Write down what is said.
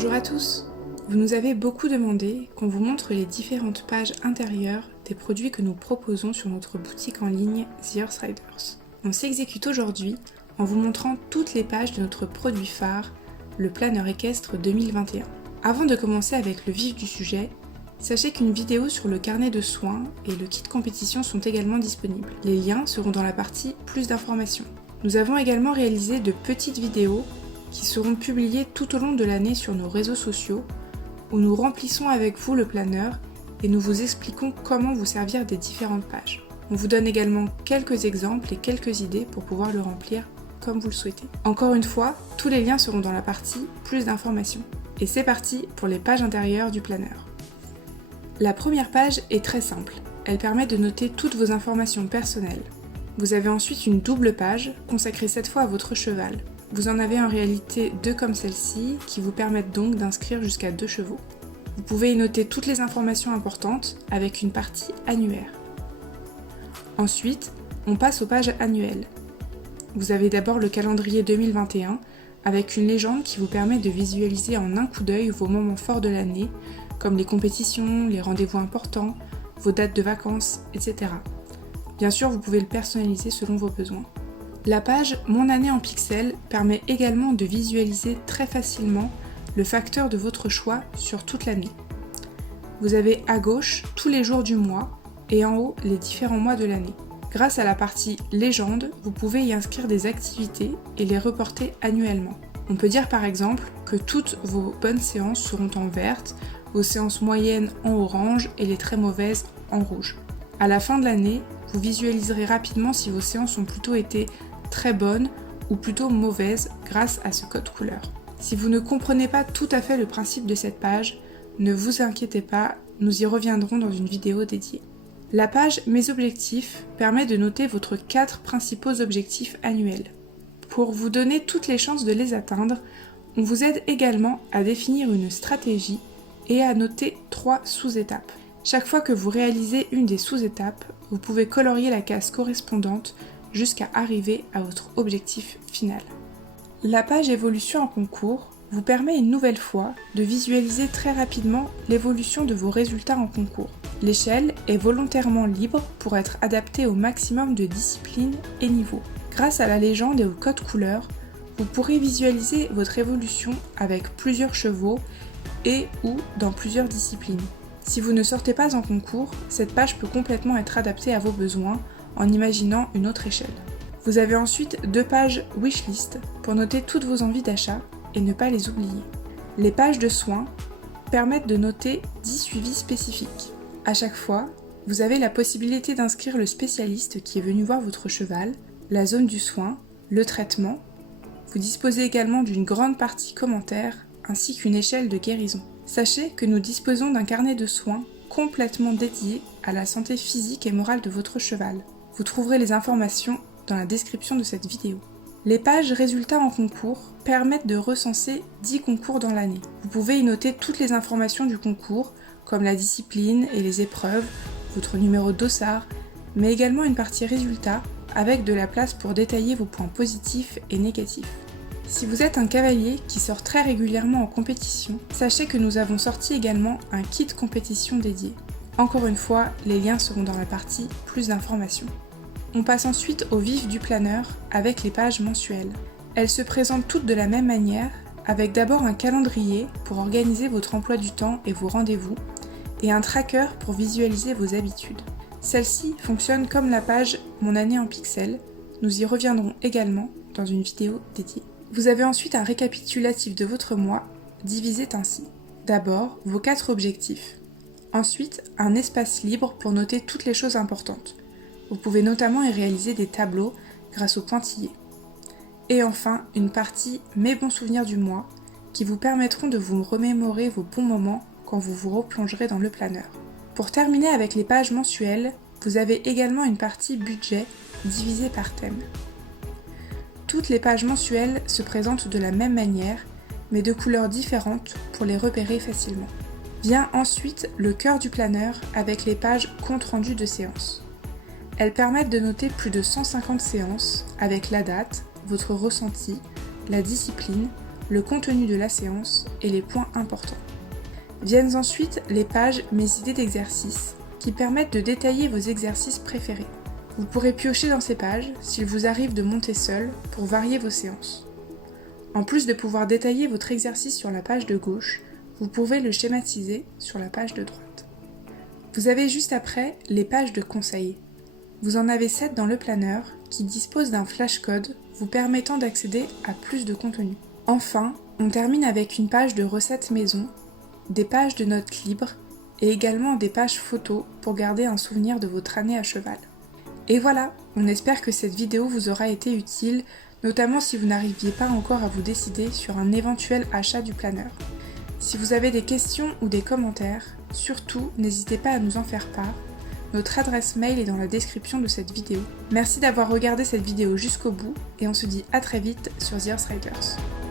Bonjour à tous. Vous nous avez beaucoup demandé qu'on vous montre les différentes pages intérieures des produits que nous proposons sur notre boutique en ligne The Earthriders. On s'exécute aujourd'hui en vous montrant toutes les pages de notre produit phare, le planeur équestre 2021. Avant de commencer avec le vif du sujet, sachez qu'une vidéo sur le carnet de soins et le kit compétition sont également disponibles. Les liens seront dans la partie plus d'informations. Nous avons également réalisé de petites vidéos qui seront publiées tout au long de l'année sur nos réseaux sociaux, où nous remplissons avec vous le planeur et nous vous expliquons comment vous servir des différentes pages. On vous donne également quelques exemples et quelques idées pour pouvoir le remplir comme vous le souhaitez. Encore une fois, tous les liens seront dans la partie plus d'informations. Et c'est parti pour les pages intérieures du planeur. La première page est très simple. Elle permet de noter toutes vos informations personnelles. Vous avez ensuite une double page consacrée cette fois à votre cheval. Vous en avez en réalité deux comme celle-ci qui vous permettent donc d'inscrire jusqu'à 2 chevaux. Vous pouvez y noter toutes les informations importantes avec une partie annuaire. Ensuite, on passe aux pages annuelles. Vous avez d'abord le calendrier 2021 avec une légende qui vous permet de visualiser en un coup d'œil vos moments forts de l'année, comme les compétitions, les rendez-vous importants, vos dates de vacances, etc. Bien sûr, vous pouvez le personnaliser selon vos besoins. La page Mon année en pixels permet également de visualiser très facilement le facteur de votre choix sur toute l'année. Vous avez à gauche tous les jours du mois et en haut les différents mois de l'année. Grâce à la partie légende, vous pouvez y inscrire des activités et les reporter annuellement. On peut dire par exemple que toutes vos bonnes séances seront en verte, vos séances moyennes en orange et les très mauvaises en rouge. À la fin de l'année, vous visualiserez rapidement si vos séances ont plutôt été très bonnes ou plutôt mauvaises grâce à ce code couleur. Si vous ne comprenez pas tout à fait le principe de cette page, ne vous inquiétez pas, nous y reviendrons dans une vidéo dédiée. La page Mes objectifs permet de noter vos 4 principaux objectifs annuels. Pour vous donner toutes les chances de les atteindre, on vous aide également à définir une stratégie et à noter 3 sous-étapes. Chaque fois que vous réalisez une des sous-étapes, vous pouvez colorier la case correspondante jusqu'à arriver à votre objectif final. La page Évolution en concours vous permet une nouvelle fois de visualiser très rapidement l'évolution de vos résultats en concours. L'échelle est volontairement libre pour être adaptée au maximum de disciplines et niveaux. Grâce à la légende et au code couleur, vous pourrez visualiser votre évolution avec plusieurs chevaux et ou dans plusieurs disciplines. Si vous ne sortez pas en concours, cette page peut complètement être adaptée à vos besoins en imaginant une autre échelle. Vous avez ensuite 2 pages wishlist pour noter toutes vos envies d'achat et ne pas les oublier. Les pages de soins permettent de noter 10 suivis spécifiques. À chaque fois, vous avez la possibilité d'inscrire le spécialiste qui est venu voir votre cheval, la zone du soin, le traitement. Vous disposez également d'une grande partie commentaires ainsi qu'une échelle de guérison. Sachez que nous disposons d'un carnet de soins complètement dédié à la santé physique et morale de votre cheval. Vous trouverez les informations dans la description de cette vidéo. Les pages résultats en concours permettent de recenser 10 concours dans l'année. Vous pouvez y noter toutes les informations du concours, comme la discipline et les épreuves, votre numéro de dossard, mais également une partie résultats avec de la place pour détailler vos points positifs et négatifs. Si vous êtes un cavalier qui sort très régulièrement en compétition, sachez que nous avons sorti également un kit compétition dédié. Encore une fois, les liens seront dans la partie plus d'informations. On passe ensuite au vif du planeur avec les pages mensuelles. Elles se présentent toutes de la même manière, avec d'abord un calendrier pour organiser votre emploi du temps et vos rendez-vous, et un tracker pour visualiser vos habitudes. Celle-ci fonctionne comme la page Mon année en pixels, nous y reviendrons également dans une vidéo dédiée. Vous avez ensuite un récapitulatif de votre mois, divisé ainsi. D'abord, vos 4 objectifs. Ensuite, un espace libre pour noter toutes les choses importantes. Vous pouvez notamment y réaliser des tableaux grâce au pointillé. Et enfin, une partie Mes bons souvenirs du mois qui vous permettront de vous remémorer vos bons moments quand vous vous replongerez dans le planeur. Pour terminer avec les pages mensuelles, vous avez également une partie budget divisée par thème. Toutes les pages mensuelles se présentent de la même manière, mais de couleurs différentes pour les repérer facilement. Vient ensuite le cœur du planeur avec les pages compte rendu de séances. Elles permettent de noter plus de 150 séances avec la date, votre ressenti, la discipline, le contenu de la séance et les points importants. Viennent ensuite les pages Mes idées d'exercices qui permettent de détailler vos exercices préférés. Vous pourrez piocher dans ces pages s'il vous arrive de monter seul pour varier vos séances. En plus de pouvoir détailler votre exercice sur la page de gauche, vous pouvez le schématiser sur la page de droite. Vous avez juste après les pages de conseils. Vous en avez 7 dans le planeur qui dispose d'un flashcode vous permettant d'accéder à plus de contenu. Enfin, on termine avec une page de recettes maison, des pages de notes libres et également des pages photos pour garder un souvenir de votre année à cheval. Et voilà, on espère que cette vidéo vous aura été utile, notamment si vous n'arriviez pas encore à vous décider sur un éventuel achat du planeur. Si vous avez des questions ou des commentaires, surtout n'hésitez pas à nous en faire part. Notre adresse mail est dans la description de cette vidéo. Merci d'avoir regardé cette vidéo jusqu'au bout et on se dit à très vite sur The Horse Riders.